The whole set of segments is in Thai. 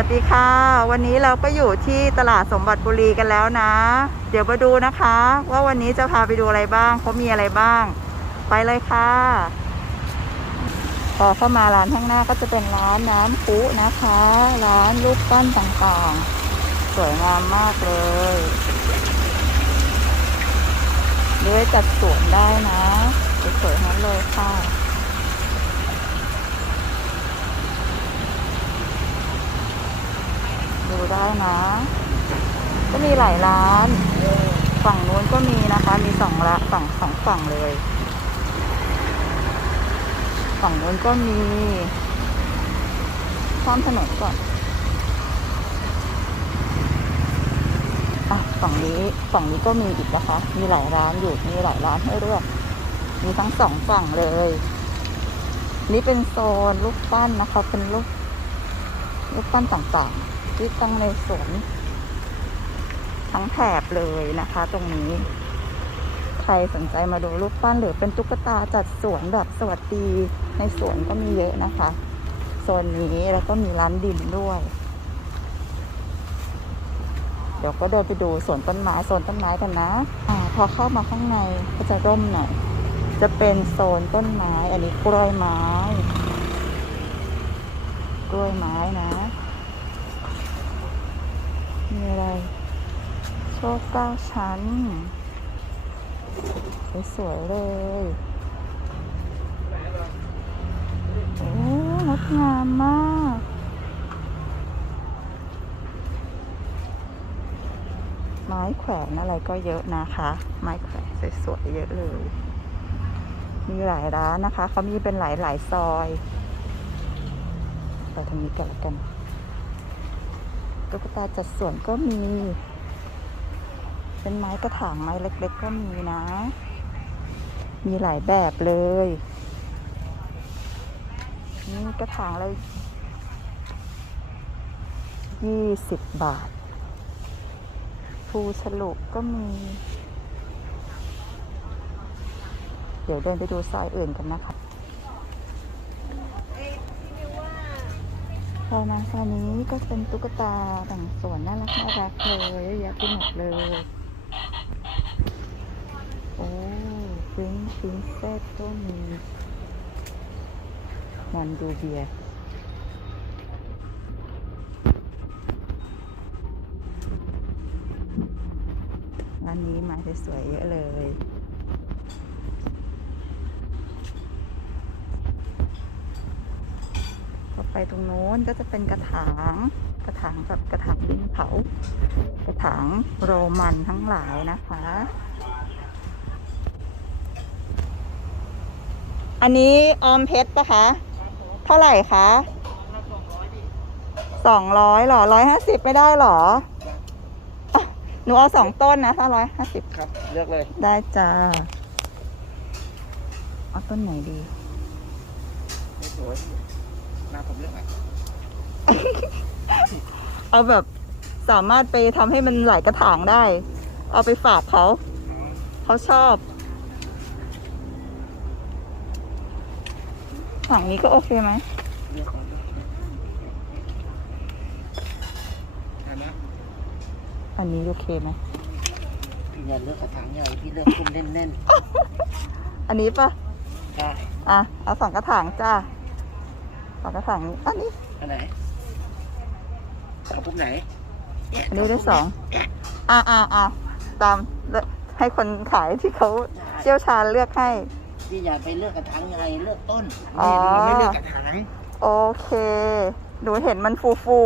วัสดีค่ะ วันนี้เราก็อยู่ที่ตลาดสมบัติบุรีกันแล้วนะ เดี๋ยวมาดูนะคะ ว่าวันนี้จะพาไปดูอะไรบ้างเขามีอะไรบ้าง ไปเลยค่ะพอเข้ามาร้านข้างหน้าก็จะเป็นร้านน้ำพุนะคะ ร้านรูปปั้นต่างๆ สวยงามมากเลยด้วยจัดสวนได้นะสวยๆนั้นเลยค่ะ ดูได้นะ ก็มีหลายร้าน ฝั่งนู้นก็มีนะคะ มีสองละฝั่งสองฝั่งเลย ฝั่งนู้นก็มีข้ามถนนก่อนอะฝั่งนี้ฝั่งนี้ก็มีอีกนะคะ มีหลายร้านอยู่ มีหลายร้านให้เลือก มีทั้งสองฝั่งเลย นี่เป็นโซนลูกปั้นนะคะ เป็นลูกลูกปั้นต่างๆ ที่ตั้งในสวนทั้งแถบเลยนะคะ ตรงนี้ ใครสนใจมาดูรูปปั้นหรือเป็นตุ๊กตาจัดสวนแบบสวัสดีในสวนก็มีเยอะนะคะโซนนี้แล้วก็มีร้านดินด้วย เดี๋ยวก็เดินไปดูสวนต้นไม้โซนต้นไม้กันนะอ่าพอเข้ามาข้างในก็จะร่มหน่อยจะเป็นโซนต้นไม้ อันนี้กล้วยไม้ กล้วยไม้นะ มีอะไร โชคเก้าชั้น สวยๆเลย โอ้งดงามมาก ไม้แขวนอะไรก็เยอะนะคะ ไม้แขวนสวยๆเยอะเลย มีหลายร้านนะคะ เขามีเป็นหลายๆซอย ไปทางนี้กันละกัน ตุ๊กตาจัดสวนก็มี เป็นไม้กระถางไม้เล็ก ๆ ก็มีนะ มีหลายแบบเลยนี่กระถางเลยยี่สิบบาทภูฉลุกก็มี เดี๋ยวเดินไปดูซอยอื่นกันนะคะ ซอยนั้นซอยนี้ก็เป็นตุ๊กตาต่างส่วนน่ารักน่ารักเลยเยอะแยะไปหมดเลย โอ้ปริ้นปรินเซสก็มีมันดูเบียร์ร้านนี้ไม้สวยๆเยอะเลย ก็ไป ตรงโน้นก็จะเป็นกระถาง กระถางแบบกระถางดินเผา กระถางโรมันทั้งหลายนะคะ อันนี้ออมเพชรปะคะ เท่าไหร่คะสองร้อยหรอร้อยห้าสิบไม่ได้หรออะหนูเอาสองต้นนะถ้าร้อยห้าสิบครับ เลือกเลย ได้จ้า เอาต้นไหนดีไม่สวย มาผมเลือกอะเอาแบบสามารถไปทำให้มันหลายกระถางได้ เอาไปฝากเขา เขาชอบฝั่งนี้ก็โอเคไหมเลือกของอันนะอันนี้โอเคไหม พี่อย่าเลือกกระถางใหญ่พี่เลือกคุมแน่นอันนี้ปะๆได้ อะ เอาสองกระถางจ้า สองกระถางนี้อันนี้อันไหนเอาปุ๊บไหนอันนี้ได้สองอะอะอะตามให้คนขายที่เขาเชี่ยวชาญเลือกให้พี่อย่าไปเลือกกระถางใหญ่เลือกต้นอ๋อนี่เราไม่เลือกกระถางโอเคหนูเห็นมันฟูฟู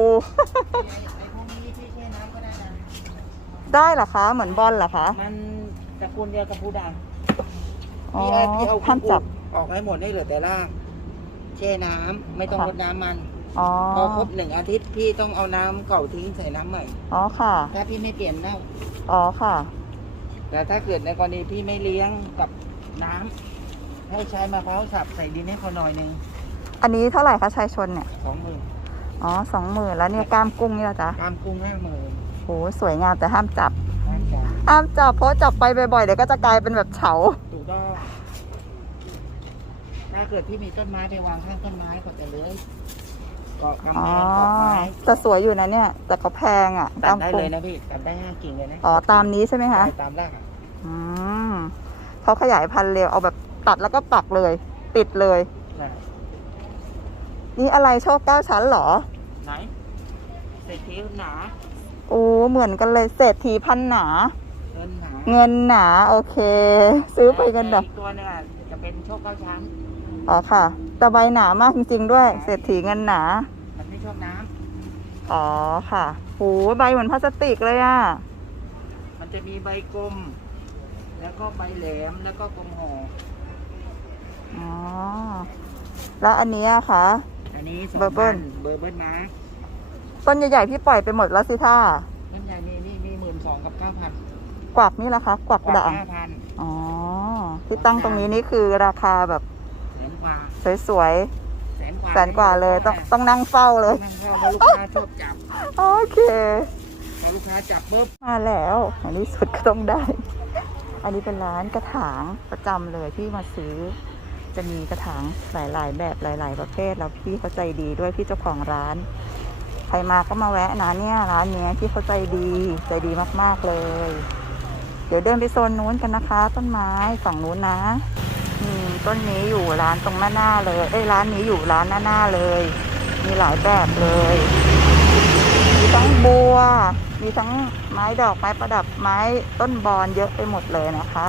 ไอ้ไอ้พวกนี้พี่แช่น้ำก็ได้นะๆได้เหรอคะ เหมือนบอลเหรอคะ มันตระกูลเดียวกับผู้ดังอ๋อพี่เอาพี่เอาห้ามจับออกให้หมดให้เหลือแต่ล่างแช่น้ำไม่ต้องค่ะ รดน้ำมัน อ๋อพอครบหนึ่งอาทิตย์พี่ต้องเอาน้ำเก่าทิ้งใส่น้ำใหม่ อ๋อค่ะ ถ้าพี่ไม่เปลี่ยนเน่าอ๋อค่ะ แต่ถ้าเกิดในกรณีพี่ไม่เลี้ยงกับน้ำให้ใช้มะพร้าวสับใส่ดินให้เขาหน่อยหนึ่งอันนี้เท่าไหร่คะชายชนเนี่ย สองหมื่นอ๋อสองหมื่นแล้วเนี่ยกล้ามกุ้งนี่ละจ๊ะตามกุ้งห้าหมื่นโหสวยงามแต่ห้ามจับน่าจะห้ามจับเพราะจับไปบ่อยๆเดี๋ยวก็จะกลายเป็นแบบเฉา ถูกต้องถ้าเกิดพี่มีต้นไม้ไปวางข้างต้นไม้ก็จะเลื้อยเกาะกำอ๋แพองเกาะไม้แต่สวยอยู่นะเนี่ย แต่เขาแพงอะตัดได้โครเลยงนะพี่ตัดได้ห้ากิ่งเลยนะอ๋อตามนี้ใช่ไหมคะใช่ตามรากอะอืมเขาขยายพันธุ์เร็วเอาแบบตัดแล้วก็ปักเลย ติดเลยใช่นี่อะไรโชคเก้าชั้นเหรอไหนเศรษฐีหนาโอ้เหมือนกันเลยเศรษฐีพันหนา เงินหนาเงินหนา โอเค ซื้อไปกันดอกแต่อีตัวเนี่ยจะเป็นโชคเก้าชั้น อ๋อค่ะแต่ใบหนามากจริง ๆ ด้วย เศรษฐีเงินหนา มันไม่ชอบน้ำอ๋อค่ะโหใบเหมือนพลาสติกเลยอะ มันจะมีใบกลม แล้วก็ใบแหลมแล้วก็กลมห่ออ๋อ แล้วอันนี้อะคะอันนี้สองเบอร์เบิ้ลพันเบอร์เบิ้ลมาร์คต้นใหญ่ๆพี่ปล่อยไปหมดแล้วสิท่าต้นใหญ่มีนี่มีหมื่นสองกับเก้าพันกวักนี่ละคะกวักกว่าด่างห้าพันอ๋อที่ตั้งตรงนี้นี่คือราคาแบบแสน กว่าสวยแสนกว่าๆแสนกว่าเลยต้องต้องนั่งเฝ้าเลย นั่งเข้าเพราะลูกค้าชอบจับโอเค พอลูกค้าจับปุ๊บมาแล้วอันนี้สุดก็ต้องได้ อันนี้เป็นร้านกระถางประจำเลยที่มาซื้อ จะมีกระถางหลาย ๆ แบบหลาย ๆ ประเภทแล้วพี่เขาใจดีด้วยพี่เจ้าของร้าน ใครมาก็มาแวะนะเนี่ยร้านเนี้ยพี่เขาใจดีใจดีมากๆเลย เดี๋ยวเดินไปโซนนู้นกันนะคะ ต้นไม้ฝั่งนู้นนะอืม ต้นนี้อยู่ร้านตรงหน้าหน้าๆเลย เอ้ยร้านนี้อยู่ร้านหน้าหน้าๆเลย มีหลายแบบเลย มีทั้งบัว มีทั้งไม้ดอกไม้ประดับไม้ต้นบอนเยอะไปหมดเลยนะคะ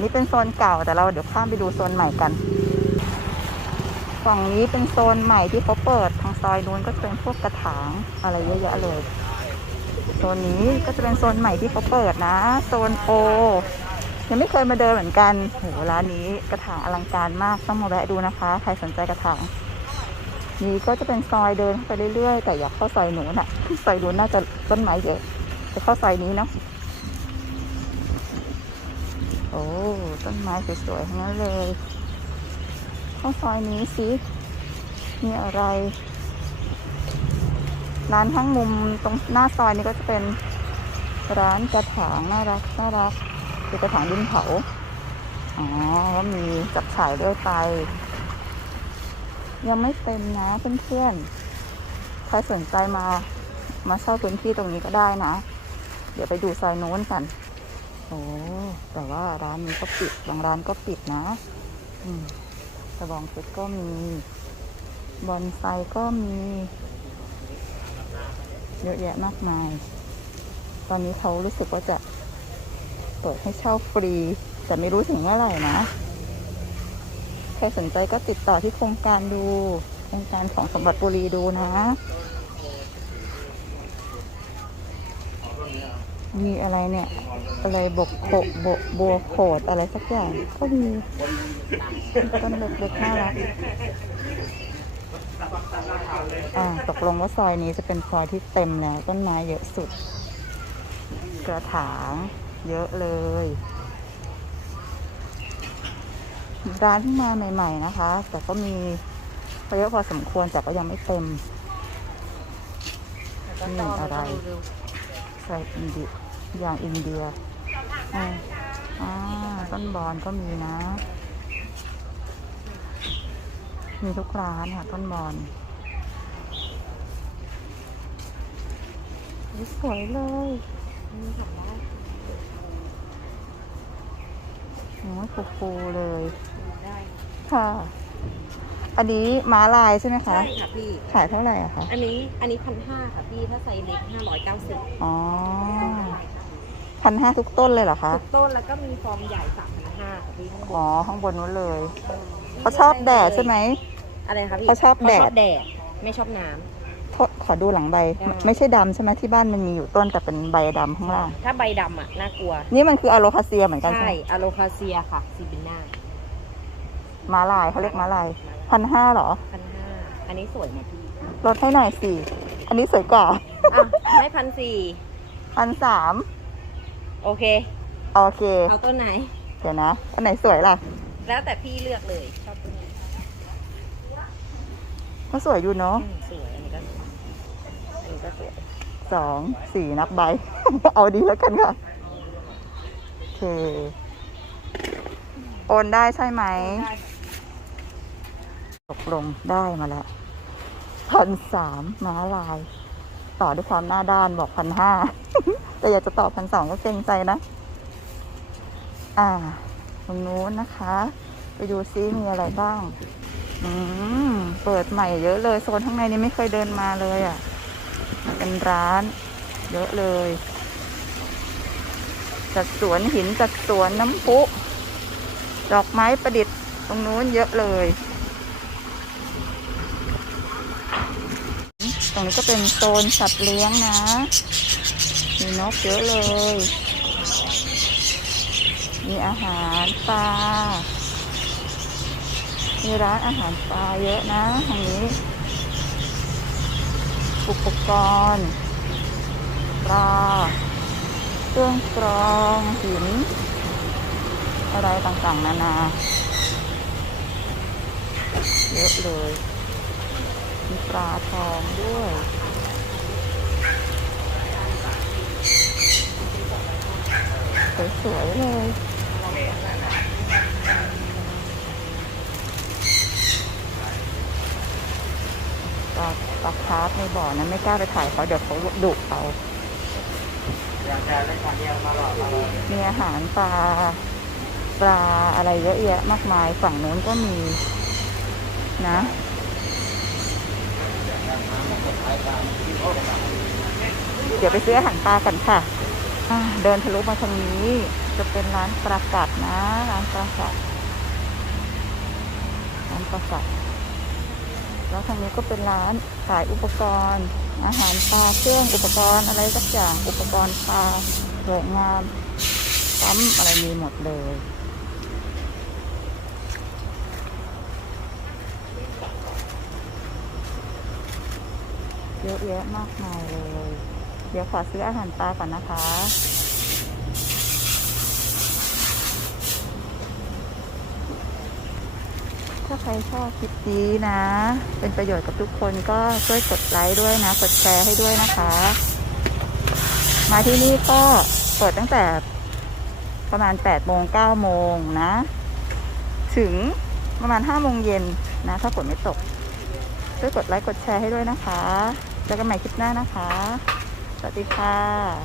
นี่เป็นโซนเก่าแต่เราเดี๋ยวข้ามไปดูโซนใหม่กันฝั่งนี้เป็นโซนใหม่ที่เขาเปิดทางซอยนู้นก็จะเป็นพวกกระถางอะไรเยอะแยะเลย โซนนี้ก็จะเป็นโซนใหม่ที่เขาเปิดนะ โซนโอ ยังไม่เคยมาเดินเหมือนกันโหร้านนี้กระถางอลังการมากต้องมาแวะดูนะคะ ใครสนใจกระถางนี่ก็จะเป็นซอยเดินไปเรื่อยๆ แต่อยากเข้าซอยหนูน่ะซอยนู้นน่าจะต้นไม้เยอะจะเข้าซอยนี้เนาะโอ้ต้นไม้สวยๆทั้งนั้นเลยเข้าซอยนี้สิมีอะไร ร้านข้างมุมตรงหน้าซอยนี้ก็จะเป็นร้านกระถางน่ารักน่ารัก คือกระถางดินเผา อ๋อก็มีจับฉายด้วยไปยังไม่เต็มนะเพื่อนๆ ใครสนใจมา มาเช่าพื้นที่ตรงนี้ก็ได้นะ เดี๋ยวไปดูซอยโน้นกัน โอ้แต่ว่าร้านนี้ก็ปิด บางร้านก็ปิดนะอืมกระบองเพชรก็มี บอนไซก็มี เยอะแยะมากมาย ตอนนี้เขารู้สึกว่าจะ เปิดให้เช่าฟรี แต่ไม่รู้ถึงเมื่อไหร่นะ ใครสนใจก็ติดต่อที่โครงการดู โครงการของสมบัติบุรีดูนะ มีอะไรเนี่ย อะไรบกโขบกบัวโขดอะไรสักอย่าง ก็มีต้นเล็กๆน่ารักอ่าตกลงว่าซอยนี้จะเป็นซอยที่เต็มแล้วต้นไม้เยอะสุด กระถาง เยอะเลย ร้านที่มาใหม่ ๆ นะคะ แต่ก็มีเยอะพอสมควรแต่ก็ยังไม่เต็มนี่อะไรใส่อินเดียอย่างอินเดียอ่าต้นบอนก็มีนะ มีทุกร้านค่ะ ต้นบอนอุ๊ยมีสวยเลย โอ้ยฟูๆเลย ได้ค่ะ อันนี้ม้าลายใช่ไหมคะ ใช่ค่ะพี่ ขายเท่าไหร่อะคะอันนี้อันนี้พันห้าค่ะพี่ถ้าไซส์เล็กห้าร้อยเก้าสิบอ๋อพันห้าทุกต้นเลยเหรอคะ ทุกต้นแล้วก็มีฟอร์มใหญ่สามพันห้าค่ะพี่ข้างบอ๋อนข้างบนนู้นเลยเขาชอบแดดใช่ไหม อะไรคะพี่เขาชอบแดดเขาชอบแดดไม่ชอบน้โทษขอดูหลังใบ ได้ ไม่ใช่ดำใช่ไหมที่บ้านมันมีอยู่ต้นแต่เป็นใบดำข้างล่างำถ้าใบดำอะ น่ากลัว นี่มันคืออะโลคาเซียเหมือนกันใช่ใช่ไหมอะโลคาเซียค่ะซีบิน่าม้าลายเขาเรียกม้าลายพันห้าหรอ พันห้าอันนี้สวยนะพี่ลดให้หน่อยสิอันนี้สวยกว่าอะให้พันสี่พันสามโอเค โอเค เอาต้นไหน เดี๋ยวนะ อันไหนสวยล่ะ แล้วแต่พี่เลือกเลยชอบต้นไหนก็สวยอยู่เนาะ อืมสวยอันนี้ ก็สวยอันนี้ก็สองสี่นับใบ เอาดีแล้วกันค่ะโอเค โอนได้ใช่ไหมตกลงได้มาแล้วพันสามม้าลาย ต่อด้วยความหน้าด้านบอกพันห้าแต่อยากจะต่อพันสองก็เกรงใจนะ อ่าตรงนู้นนะคะ ไปดูซิมีอะไรบ้าง อืม เปิดใหม่เยอะเลย โซนข้างในนี้ไม่เคยเดินมาเลยอะ่ะ เป็นร้าน เยอะเลย จัดสวนหินจัดสวนน้ำพุดอกไม้ประดิษฐ์ตรงนู้นเยอะเลย ตรงนี้ก็เป็นโซนสัตว์เลี้ยงนะ มีนกเยอะเลย มีอาหารปลา มีร้านอาหารปลาเยอะนะทางนี้ อุปกรณ์ปลาเครื่องกรองหิน อะไรต่างๆ นานา เยอะเลย มีปลาทองด้วยสวยๆเลย ปลาคาร์ฟในบ่อนั้นไม่กล้าไปถ่ายเขาเดี๋ยวเขาดุเขาอยากจะเล่นการเดียวมาหลอกเราเมีอาหารปลาปลาอะไรเยอะแยะมากมายฝั่งโน้นก็มีนะเดี๋ยวไปซื้ออาหารปลากันค่ะ เดินทะลุมาทางนี้ จะเป็นร้านปลากัดนะ ร้านปลากัดร้านปลากัด แล้วทางนี้ก็เป็นร้านขายอุปกรณ์ อาหารปลาเครื่องอุปกรณ์อะไรสักอย่างอุปกรณ์ปลาสวยงามปั๊มอะไรมีหมดเลยเยอะแยะมากมายเลย เดี๋ยวขอซื้ออาหารปลาก่อนนะคะ ถ้าใครชอบคลิปนี้นะ เป็นประโยชน์กับทุกคนก็ช่วยกดไลค์ด้วยนะ กดแชร์ให้ด้วยนะคะ มาที่นี่ก็เปิดตั้งแต่ประมาณ8โมง9โมงนะ ถึงประมาณ5โมงเย็นนะ ถ้าฝนไม่ตก ช่วยกดไลค์กดแชร์ให้ด้วยนะคะเจอกันใหม่คลิปหน้านะคะ สวัสดีค่ะ